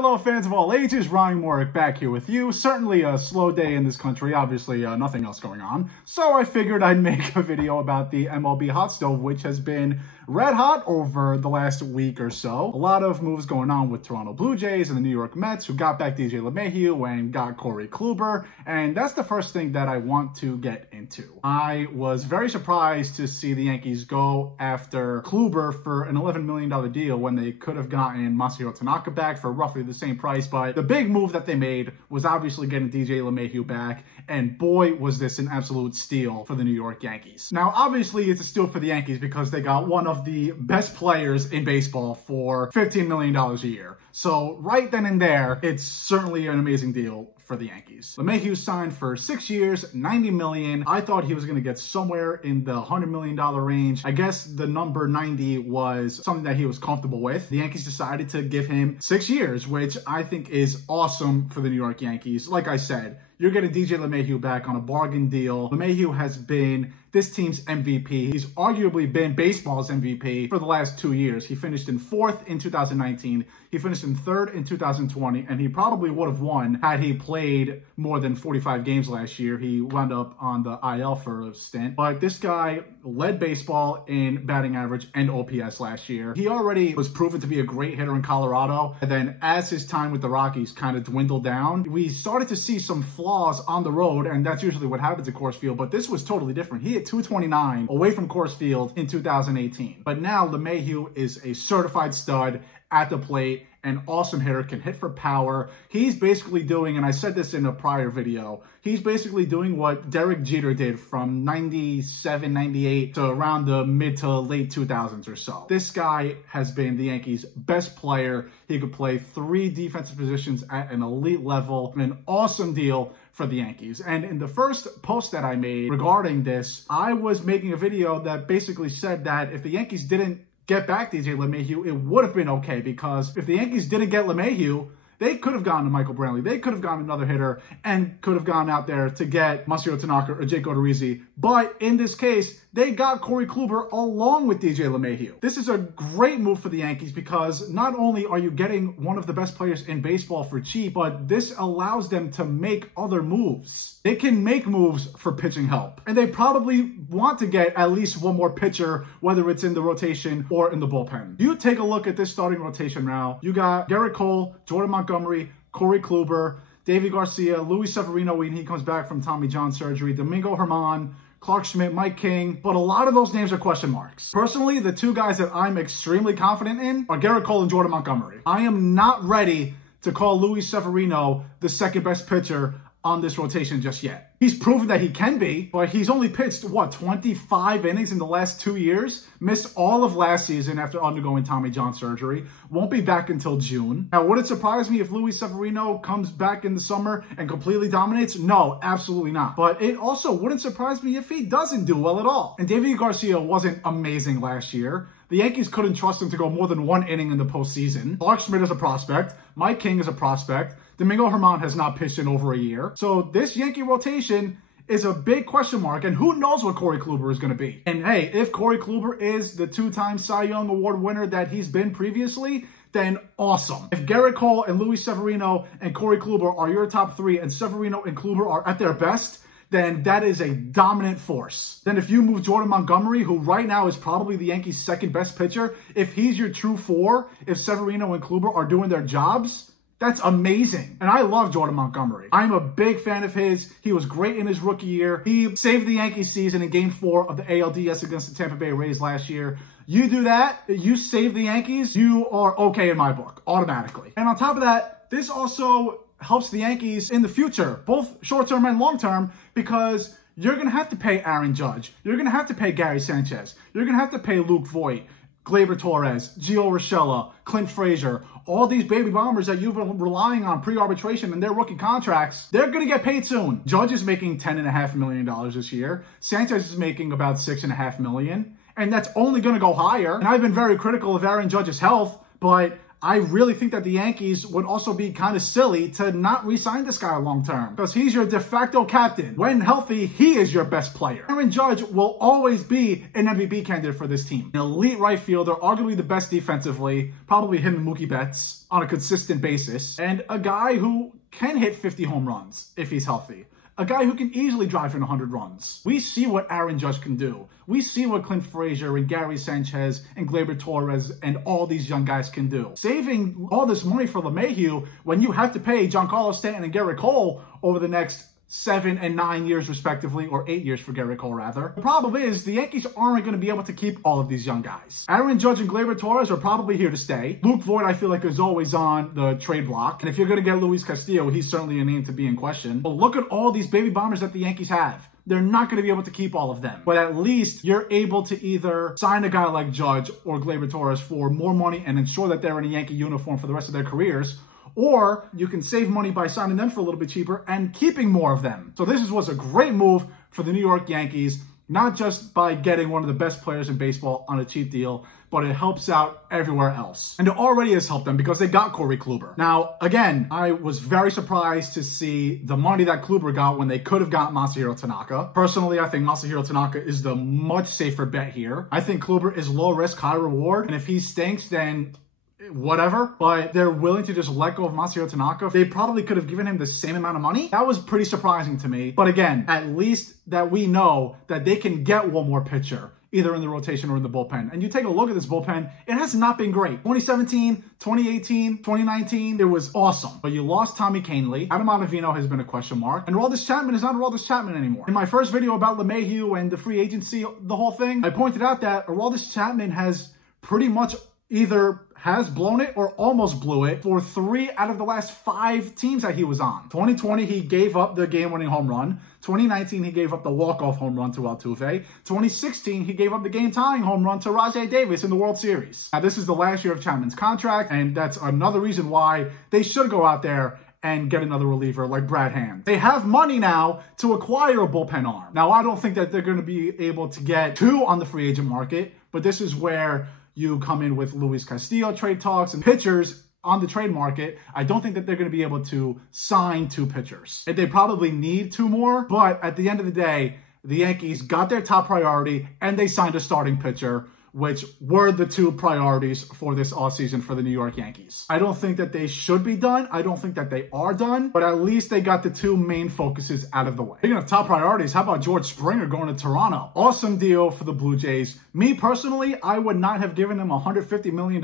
Hello, fans of all ages. Ryan Warwick back here with you. Certainly a slow day in this country. Obviously, nothing else going on. So I figured I'd make a video about the MLB hot stove, which has been red hot over the last week or so. A lot of moves going on with Toronto Blue Jays and the New York Mets, who got back DJ LeMahieu and got Corey Kluber. And that's the first thing that I want to get into. I was very surprised to see the Yankees go after Kluber for an $11 million deal when they could have gotten Masahiro Tanaka back for roughly the same price. But the big move that they made was obviously getting DJ LeMahieu back. And boy, was this an absolute steal for the New York Yankees. Now, obviously, it's a steal for the Yankees because they got one of the best players in baseball for $15 million a year. So right then and there, it's certainly an amazing deal for the Yankees. LeMahieu signed for 6 years, $90 million. I thought he was going to get somewhere in the $100 million range. I guess the number 90 was something that he was comfortable with. The Yankees decided to give him 6 years, which I think is awesome for the New York Yankees. Like I said, you're getting DJ LeMahieu back on a bargain deal. LeMahieu has been this team's MVP. He's arguably been baseball's MVP for the last 2 years. He finished in 4th in 2019. He finished in 3rd in 2020, and he probably would have won had he played more than 45 games last year. He wound up on the IL for a stint. But this guy led baseball in batting average and OPS last year. He already was proven to be a great hitter in Colorado. And then as his time with the Rockies kind of dwindled down, we started to see some flaws on the road, and that's usually what happens at Coors Field. But this was totally different. He hit 229 away from Coors Field in 2018. But now LeMahieu is a certified stud at the plate, an awesome hitter, can hit for power. He's basically doing, and I said this in a prior video, he's basically doing what Derek Jeter did from 97, 98 to around the mid to late 2000s or so. This guy has been the Yankees' best player. He could play 3 defensive positions at an elite level, and an awesome deal for the Yankees. And in the first post that I made regarding this, I was making a video that basically said that if the Yankees didn't get back DJ LeMahieu, it would have been okay, because if the Yankees didn't get LeMahieu, they could have gone to Michael Brantley. They could have gone another hitter and could have gone out there to get Masahiro Tanaka or Jake Odorizzi. But in this case, they got Corey Kluber along with DJ LeMahieu. This is a great move for the Yankees because not only are you getting one of the best players in baseball for cheap, but this allows them to make other moves. They can make moves for pitching help. And they probably want to get at least one more pitcher, whether it's in the rotation or in the bullpen. You take a look at this starting rotation now. You got Gerrit Cole, Jordan Montgomery, Corey Kluber, Deivi Garcia, Luis Severino when he comes back from Tommy John surgery, Domingo Germán, Clark Schmidt, Mike King, but a lot of those names are question marks. Personally, the 2 guys that I'm extremely confident in are Gerrit Cole and Jordan Montgomery. I am not ready to call Luis Severino the second best pitcher on this rotation just yet. He's proven that he can be, but he's only pitched, what, 25 innings in the last 2 years? Missed all of last season after undergoing Tommy John surgery. Won't be back until June. Now, would it surprise me if Luis Severino comes back in the summer and completely dominates? No, absolutely not. But it also wouldn't surprise me if he doesn't do well at all. And Deivi Garcia wasn't amazing last year. The Yankees couldn't trust him to go more than 1 inning in the postseason. Clark Schmidt is a prospect. Mike King is a prospect. Domingo Germán has not pitched in over a year. So this Yankee rotation is a big question mark, and who knows what Corey Kluber is going to be. And hey, if Corey Kluber is the 2-time Cy Young Award winner that he's been previously, then awesome. If Gerrit Cole and Luis Severino and Corey Kluber are your top 3 and Severino and Kluber are at their best, then that is a dominant force. Then if you move Jordan Montgomery, who right now is probably the Yankees' 2nd best pitcher, if he's your true 4, if Severino and Kluber are doing their jobs, that's amazing. And I love Jordan Montgomery. I'm a big fan of his. He was great in his rookie year. He saved the Yankees season in Game 4 of the ALDS against the Tampa Bay Rays last year. You do that, you save the Yankees, you are okay in my book, automatically. And on top of that, this also helps the Yankees in the future, both short-term and long-term, because you're going to have to pay Aaron Judge. You're going to have to pay Gary Sanchez. You're going to have to pay Luke Voit, Gleyber Torres, Gio Urshela, Clint Frazier, all these baby bombers that you've been relying on pre-arbitration and their rookie contracts, they're going to get paid soon. Judge is making $10.5 million this year. Sanchez is making about $6.5 million, and that's only going to go higher. And I've been very critical of Aaron Judge's health, but I really think that the Yankees would also be kind of silly to not re-sign this guy long-term because he's your de facto captain. When healthy, he is your best player. Aaron Judge will always be an MVP candidate for this team. An elite right fielder, arguably the best defensively, probably him and Mookie Betts on a consistent basis, and a guy who can hit 50 home runs if he's healthy. A guy who can easily drive in 100 runs. We see what Aaron Judge can do. We see what Clint Frazier and Gary Sanchez and Gleyber Torres and all these young guys can do. Saving all this money for LeMahieu when you have to pay Giancarlo Stanton and Garrett Cole over the next 7 and 9 years respectively, or 8 years for Garrett Cole rather. The problem is the Yankees aren't going to be able to keep all of these young guys. Aaron Judge and Gleyber Torres are probably here to stay. Luke Voigt, I feel like, is always on the trade block. And if you're going to get Luis Castillo, he's certainly a name to be in question. But look at all these baby bombers that the Yankees have. They're not going to be able to keep all of them. But at least you're able to either sign a guy like Judge or Gleyber Torres for more money and ensure that they're in a Yankee uniform for the rest of their careers, or you can save money by signing them for a little bit cheaper and keeping more of them. So this was a great move for the New York Yankees, not just by getting one of the best players in baseball on a cheap deal, but it helps out everywhere else. And it already has helped them because they got Corey Kluber. Now, again, I was very surprised to see the money that Kluber got when they could have gotten Masahiro Tanaka. Personally, I think Masahiro Tanaka is the much safer bet here. I think Kluber is low risk, high reward. And if he stinks, then whatever, but they're willing to just let go of Masahiro Tanaka. They probably could have given him the same amount of money. That was pretty surprising to me. But again, at least that we know that they can get one more pitcher, either in the rotation or in the bullpen. And you take a look at this bullpen, it has not been great. 2017, 2018, 2019, it was awesome. But you lost Tommy Kahnle. Adam Ottavino has been a question mark. And Aroldis Chapman is not Aroldis Chapman anymore. In my first video about LeMahieu and the free agency, the whole thing, I pointed out that Aroldis Chapman has pretty much either has blown it or almost blew it for 3 out of the last 5 teams that he was on. 2020, he gave up the game-winning home run. 2019, he gave up the walk-off home run to Altuve. 2016, he gave up the game-tying home run to Rajai Davis in the World Series. Now, this is the last year of Chapman's contract, and that's another reason why they should go out there and get another reliever like Brad Hand. They have money now to acquire a bullpen arm. Now, I don't think that they're going to be able to get 2 on the free agent market, but this is where you come in with Luis Castillo trade talks and pitchers on the trade market. I don't think that they're going to be able to sign 2 pitchers. They probably need 2 more, but at the end of the day, the Yankees got their top priority and they signed a starting pitcher, which were the 2 priorities for this offseason for the New York Yankees. I don't think that they should be done. I don't think that they are done, but at least they got the 2 main focuses out of the way. Speaking of top priorities, how about George Springer going to Toronto? Awesome deal for the Blue Jays. Me personally, I would not have given them $150 million,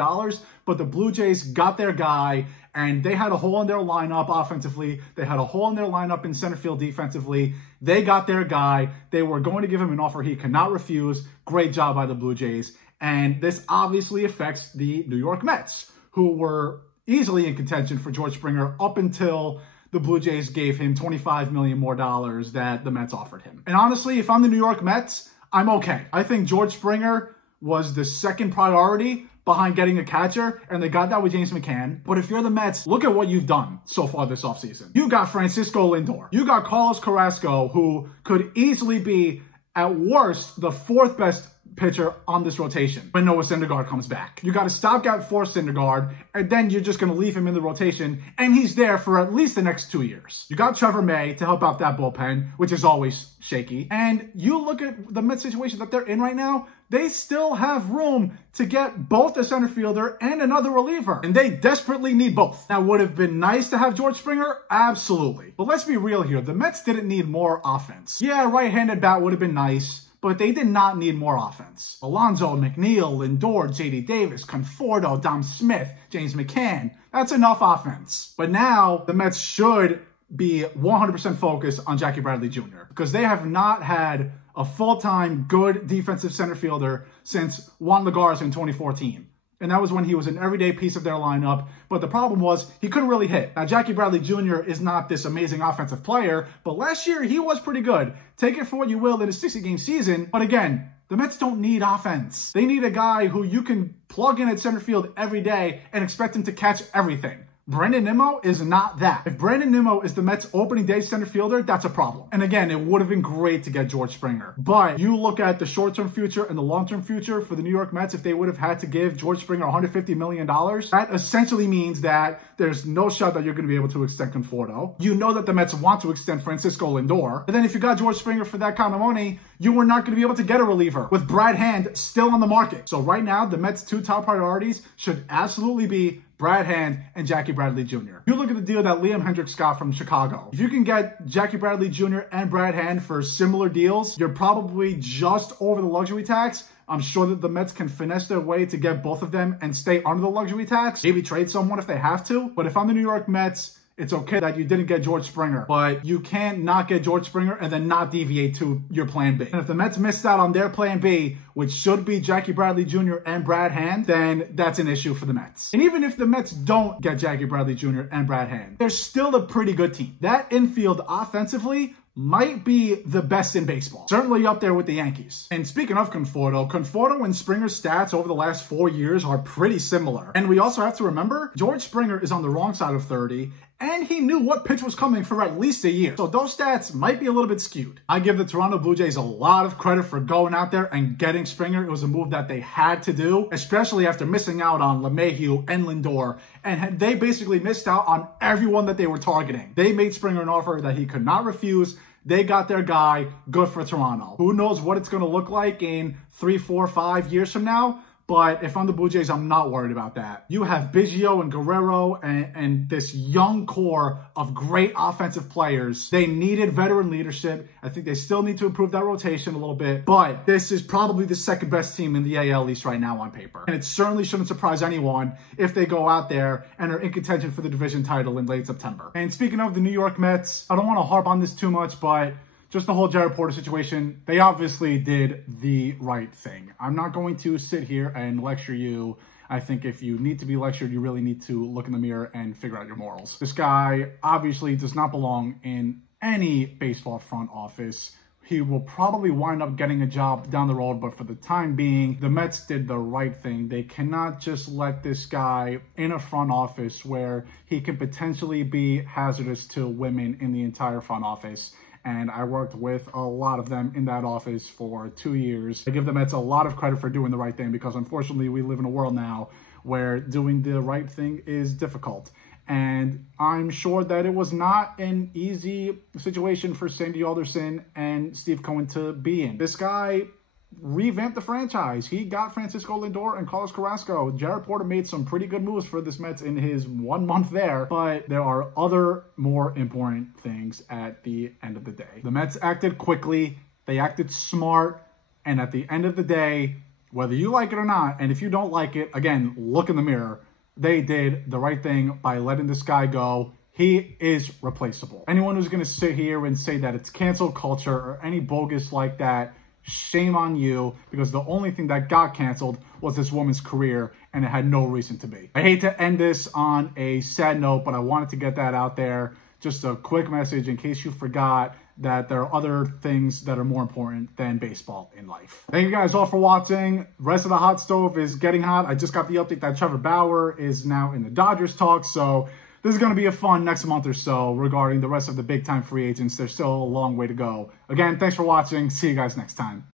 but the Blue Jays got their guy, and they had a hole in their lineup offensively. They had a hole in their lineup in center field defensively. They got their guy. They were going to give him an offer he cannot refuse. Great job by the Blue Jays. And this obviously affects the New York Mets, who were easily in contention for George Springer up until the Blue Jays gave him $25 million more that the Mets offered him. And honestly, if I'm the New York Mets, I'm okay. I think George Springer was the second priority behind getting a catcher, and they got that with James McCann. But if you're the Mets, look at what you've done so far this offseason. You got Francisco Lindor. You got Carlos Carrasco, who could easily be, at worst, the 4th best pitcher on this rotation when Noah Syndergaard comes back. You got a stopgap for Syndergaard, and then you're just going to leave him in the rotation, and he's there for at least the next 2 years. You got Trevor May to help out that bullpen, which is always shaky. And you look at the Mets situation that they're in right now, they still have room to get both a center fielder and another reliever, and they desperately need both. Now, would it have been nice to have George Springer? Absolutely. But let's be real here. The Mets didn't need more offense. Yeah, right-handed bat would have been nice, but they did not need more offense. Alonso, McNeil, Lindor, J.D. Davis, Conforto, Dom Smith, James McCann. That's enough offense. But now the Mets should be 100% focused on Jackie Bradley Jr. because they have not had a full-time good defensive center fielder since Juan Lagarza in 2014. And that was when he was an everyday piece of their lineup. But the problem was he couldn't really hit. Now, Jackie Bradley Jr. is not this amazing offensive player, but last year he was pretty good. Take it for what you will in a 60-game season. But again, the Mets don't need offense. They need a guy who you can plug in at center field every day and expect him to catch everything. Brandon Nimmo is not that. If Brandon Nimmo is the Mets opening day center fielder, that's a problem. And again, it would have been great to get George Springer. But you look at the short-term future and the long-term future for the New York Mets, if they would have had to give George Springer $150 million, that essentially means that there's no shot that you're going to be able to extend Conforto. You know that the Mets want to extend Francisco Lindor. And then if you got George Springer for that kind of money, you were not going to be able to get a reliever with Brad Hand still on the market. So right now, the Mets' two top priorities should absolutely be Brad Hand and Jackie Bradley Jr. You look at the deal that Liam Hendriks got from Chicago. If you can get Jackie Bradley Jr. and Brad Hand for similar deals, you're probably just over the luxury tax. I'm sure that the Mets can finesse their way to get both of them and stay under the luxury tax. Maybe trade someone if they have to. But if I'm the New York Mets, it's okay that you didn't get George Springer, but you can't not get George Springer and then not deviate to your plan B. And if the Mets missed out on their plan B, which should be Jackie Bradley Jr. and Brad Hand, then that's an issue for the Mets. And even if the Mets don't get Jackie Bradley Jr. and Brad Hand, they're still a pretty good team. That infield offensively might be the best in baseball. Certainly up there with the Yankees. And speaking of Conforto and Springer's stats over the last 4 years are pretty similar. And we also have to remember, George Springer is on the wrong side of 30, and he knew what pitch was coming for at least a year. So those stats might be a little bit skewed. I give the Toronto Blue Jays a lot of credit for going out there and getting Springer. It was a move that they had to do, especially after missing out on LeMahieu and Lindor. And they basically missed out on everyone that they were targeting. They made Springer an offer that he could not refuse. They got their guy. Good for Toronto. Who knows what it's going to look like in 3, 4, 5 years from now? But if I'm the Blue Jays, I'm not worried about that. You have Biggio and Guerrero and this young core of great offensive players. They needed veteran leadership. I think they still need to improve that rotation a little bit. But this is probably the second best team in the AL East right now on paper. And it certainly shouldn't surprise anyone if they go out there and are in contention for the division title in late September. And speaking of the New York Mets, I don't want to harp on this too much, but just the whole Jared Porter situation, they obviously did the right thing. I'm not going to sit here and lecture you. I think if you need to be lectured, you really need to look in the mirror and figure out your morals. This guy obviously does not belong in any baseball front office. He will probably wind up getting a job down the road, but for the time being, the Mets did the right thing. They cannot just let this guy in a front office where he can potentially be hazardous to women in the entire front office. And I worked with a lot of them in that office for 2 years. I give the Mets a lot of credit for doing the right thing because unfortunately we live in a world now where doing the right thing is difficult. And I'm sure that it was not an easy situation for Sandy Alderson and Steve Cohen to be in. This guy revamped the franchise. He got Francisco Lindor and Carlos Carrasco. Jared Porter made some pretty good moves for this Mets in his 1 month there, but there are other more important things at the end of the day. The Mets acted quickly, they acted smart, and at the end of the day, whether you like it or not, and if you don't like it, again, look in the mirror, they did the right thing by letting this guy go. He is replaceable. Anyone who's going to sit here and say that it's cancel culture or any bogus like that, shame on you, because the only thing that got canceled was this woman's career, and it had no reason to be. I hate to end this on a sad note, but I wanted to get that out there. Just a quick message in case you forgot that there are other things that are more important than baseball in life. Thank you guys all for watching. The rest of the hot stove is getting hot. I just got the update that Trevor Bauer is now in the Dodgers talk, so this is going to be a fun next month or so regarding the rest of the big-time free agents. There's still a long way to go. Again, thanks for watching. See you guys next time.